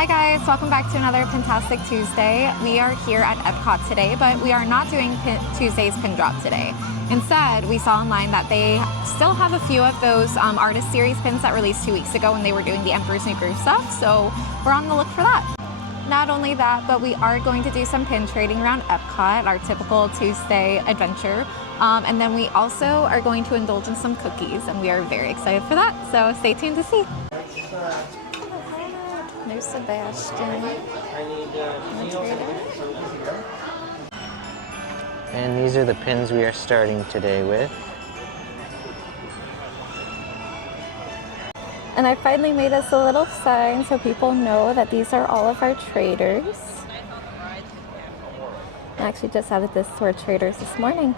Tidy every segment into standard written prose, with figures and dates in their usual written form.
Hi guys, welcome back to another Pintastic Tuesday. We are here at Epcot today, but we are not doing Tuesday's pin drop today. Instead, we saw online that they still have a few of those Artist Series pins that released 2 weeks ago when they were doing the Emperor's New Groove stuff, so we're on the look for that. Not only that, but we are going to do some pin trading around Epcot, our typical Tuesday adventure. And then we also are going to indulge in some cookies, and we are very excited for that, so stay tuned to see. There's Sebastian. And these are the pins we are starting today with. And I finally made us a little sign so people know that these are all of our traders. I actually just added this to our traders this morning.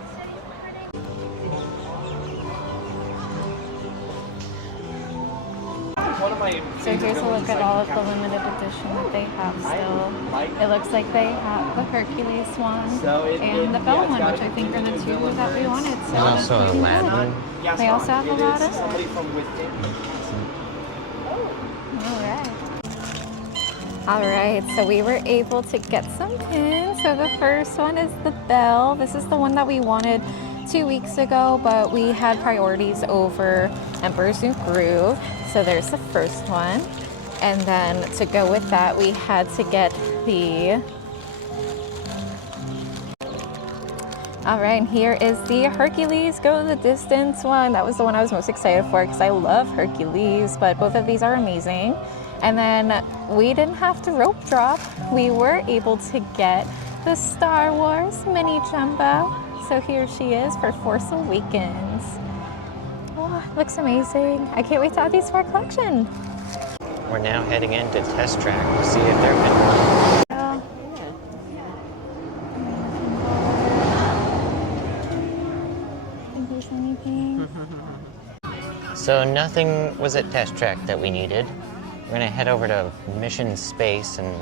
So here's a look at all of the limited edition that they have still. It looks like they have the Hercules one and the Belle one, which I think are the two that we wanted. So And also Aladdin. They also have Aladdin. Alright, so we were able to get some pins. So the first one is the Belle. This is the one that we wanted 2 weeks ago, but we had priorities over Emperor's New Groove. So there's the first one. And then to go with that, we had to get the... Alright, and here is the Hercules Go the Distance one. That was the one I was most excited for because I love Hercules, but both of these are amazing. And then we didn't have to rope drop. We were able to get the Star Wars mini jumbo. So here she is for Force Awakens. Oh, looks amazing. I can't wait to add these to our collection. We're now heading into Test Track to see if they're pin. Think there's anything? So nothing was at Test Track that we needed. We're gonna head over to Mission Space and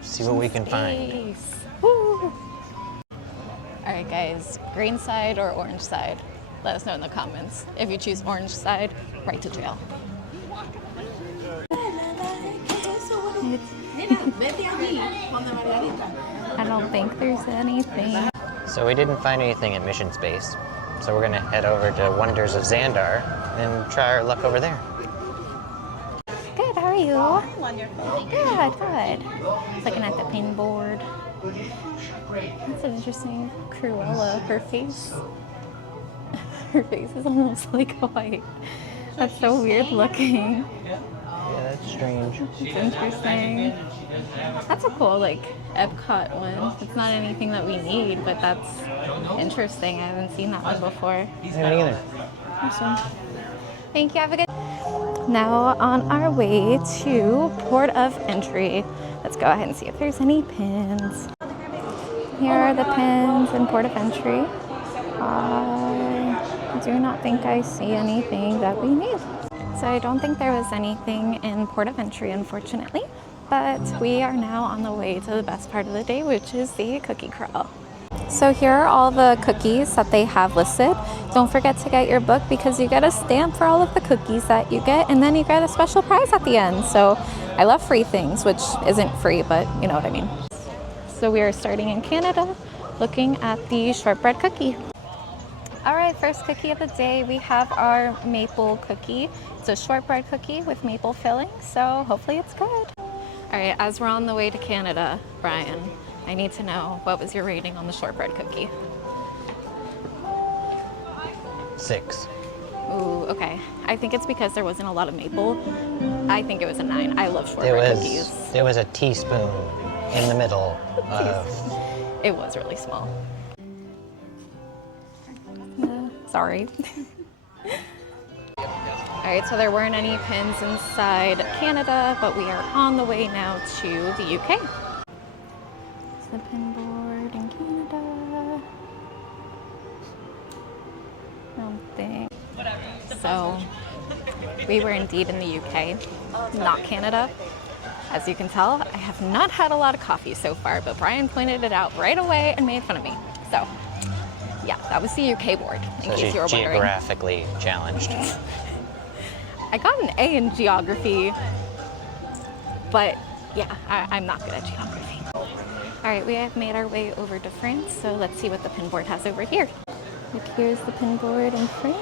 see what we can find. Woo! Alright guys, green side or orange side? Let us know in the comments. If you choose orange side, right to jail. I don't think there's anything. So we didn't find anything at Mission Space. So we're gonna head over to Wonders of Xandar and try our luck over there. Good, how are you? Wonderful. Good. Looking at the pin board. That's an interesting Cruella, her face. Her face is almost like white. That's so weird looking. Yeah, that's strange. It's interesting. That's a cool, like, Epcot one. It's not anything that we need, but that's interesting. I haven't seen that one before. I haven't either. Awesome. Thank you, have a good... Now on our way to Port of Entry. Let's go ahead and see if there's any pins. Here are the pins in Port of Entry. I do not think I see anything that we need. So I don't think there was anything in Port of Entry, unfortunately. But we are now on the way to the best part of the day, which is the cookie crawl. So here are all the cookies that they have listed. Don't forget to get your book because you get a stamp for all of the cookies that you get, and then you get a special prize at the end. So I love free things, which isn't free, but you know what I mean. So we are starting in Canada, looking at the shortbread cookie. All right, first cookie of the day, we have our maple cookie. It's a shortbread cookie with maple filling, so hopefully it's good. All right, as we're on the way to Canada, Brian, I need to know, what was your rating on the shortbread cookie? 6. Ooh, okay. I think it's because there wasn't a lot of maple. I think it was a 9. I love shortbread cookies. There was a teaspoon in the middle of... It was really small. Sorry. All right, so there weren't any pins inside Canada, but we are on the way now to the UK. It's the pin board in Canada. I don't think. So we were indeed in the UK, not Canada. As you can tell, I have not had a lot of coffee so far, but Brian pointed it out right away and made fun of me. So yeah, that was the UK board, in case you were wondering. Geographically challenged. I got an A in geography. but yeah, I'm not good at geography. All right, we have made our way over to France, so let's see what the pin board has over here. Look, here's the pin board in France.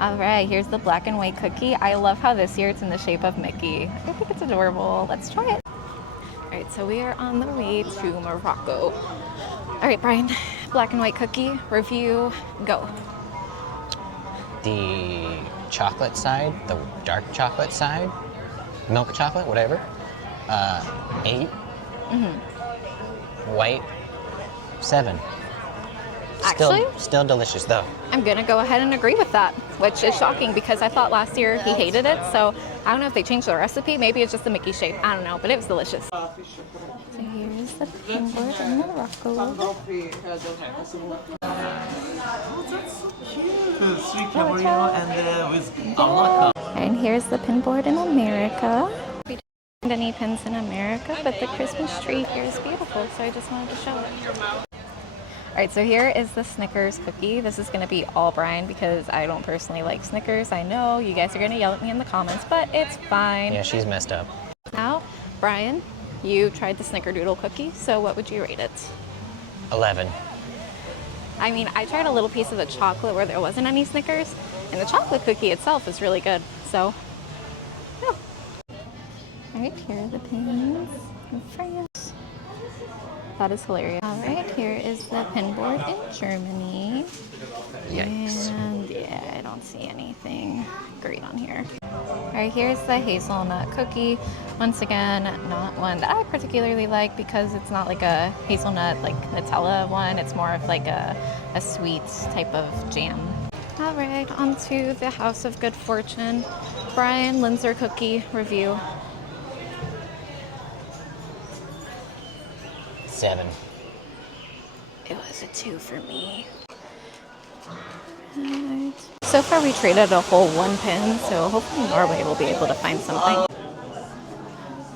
All right, here's the black and white cookie. I love how this year it's in the shape of Mickey. I think it's adorable. Let's try it. All right, so we are on the way to Morocco. All right, Brian, black and white cookie, review, go. The chocolate side, the dark chocolate side, milk chocolate, whatever, 8. White, 7. Actually, Still delicious though. I'm gonna go ahead and agree with that, which is shocking because I thought last year he hated it. So I don't know if they changed the recipe. Maybe it's just the Mickey shape. I don't know, but it was delicious. So here's the pin board in Morocco. Oh, that's so cute. Sweet caramel and with almond. And here's the pin board in America. We don't find any pins in America, but the Christmas tree here is beautiful, so I just wanted to show it. All right, so here is the Snickers cookie. This is gonna be all Brian because I don't personally like Snickers. I know you guys are gonna yell at me in the comments, but it's fine. Yeah, she's messed up. Now, Brian, you tried the Snickerdoodle cookie, so what would you rate it? 11. I mean, I tried a little piece of the chocolate where there wasn't any Snickers, and the chocolate cookie itself is really good, so, yeah. All right, here are the pins in France. That is hilarious. All right, here is the pin board in Germany. Yikes. And yeah, I don't see anything great on here. All right, here's the hazelnut cookie. Once again, not one that I particularly like because it's not like a hazelnut, like Nutella one. It's more of like a sweet type of jam. All right, on to the House of Good Fortune. Brian, Linzer cookie review. 7. It was a 2 for me. Right. So far we traded a whole 1 pin, so hopefully Norway will be able to find something.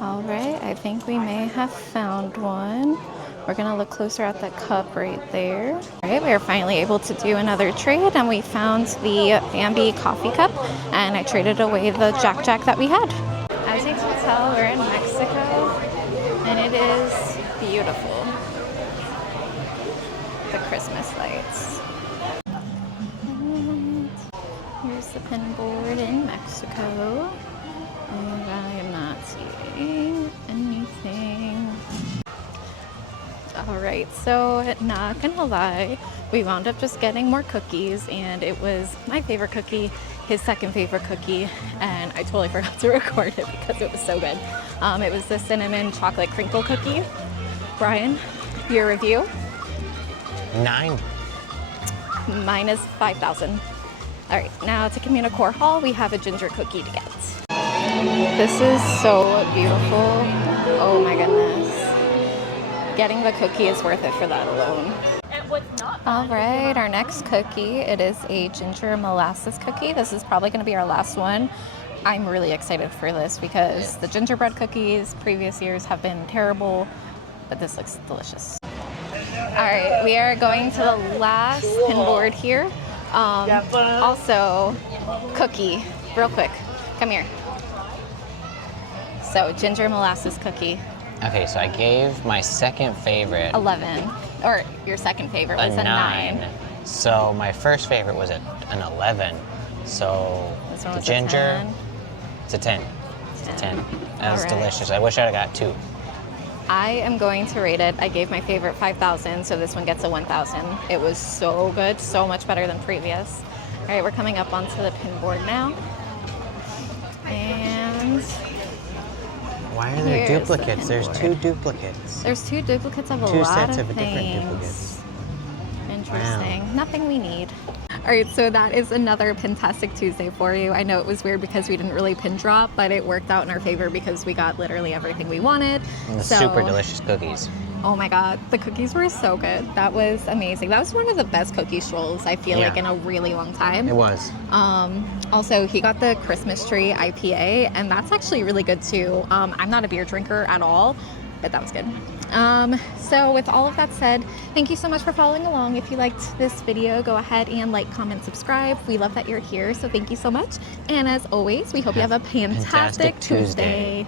All right, I think we may have found one. We're gonna look closer at the cup right there. All right, we are finally able to do another trade, and we found the Bambi coffee cup, and I traded away the Jack Jack that we had. As you can tell, we're in Mexico, and it is beautiful. The Christmas lights. And here's the pin board in Mexico. And I am not seeing anything. All right, so not gonna lie, we wound up just getting more cookies, and it was my favorite cookie, his second favorite cookie, and I totally forgot to record it because it was so good. It was the cinnamon chocolate crinkle cookie. Brian, your review? 9. Minus 5,000. All right, now to Communicore Hall, we have a ginger cookie to get. This is so beautiful. Oh my goodness. Getting the cookie is worth it for that alone. All right, our next cookie, it is a ginger molasses cookie. This is probably gonna be our last one. I'm really excited for this because the gingerbread cookies previous years have been terrible, but this looks delicious. All right, we are going to the last pin board here. Also, cookie, real quick, come here. So, ginger molasses cookie. Okay, so I gave my second favorite 11, or your second favorite was a 9. So my first favorite was an 11. So This one the was ginger, a 10. it's a 10. It's a 10. That was All right. delicious. I wish I'd have got 2. I am going to rate it. I gave my favorite 5,000, so this one gets a 1,000. It was so good, so much better than previous. All right, we're coming up onto the pin board now. And why are there here's the duplicates? pin There's board. 2 duplicates. There's 2 duplicates of a 2 lot sets of of different things. duplicates. Interesting. Nothing we need. All right, so that is another Pintastic Tuesday for you. I know it was weird because we didn't really pin drop, but it worked out in our favor because we got literally everything we wanted. And the So- super delicious cookies. Oh my God, the cookies were so good. That was amazing. That was one of the best cookie strolls I feel like Yeah. in a really long time. It was. Also, he got the Christmas tree IPA, and that's actually really good too. I'm not a beer drinker at all, but that was good. So with all of that said, thank you so much for following along. If you liked this video, go ahead and like, comment, subscribe. We love that you're here, so thank you so much. And as always, we hope you have a fantastic Fantastic Tuesday. Tuesday.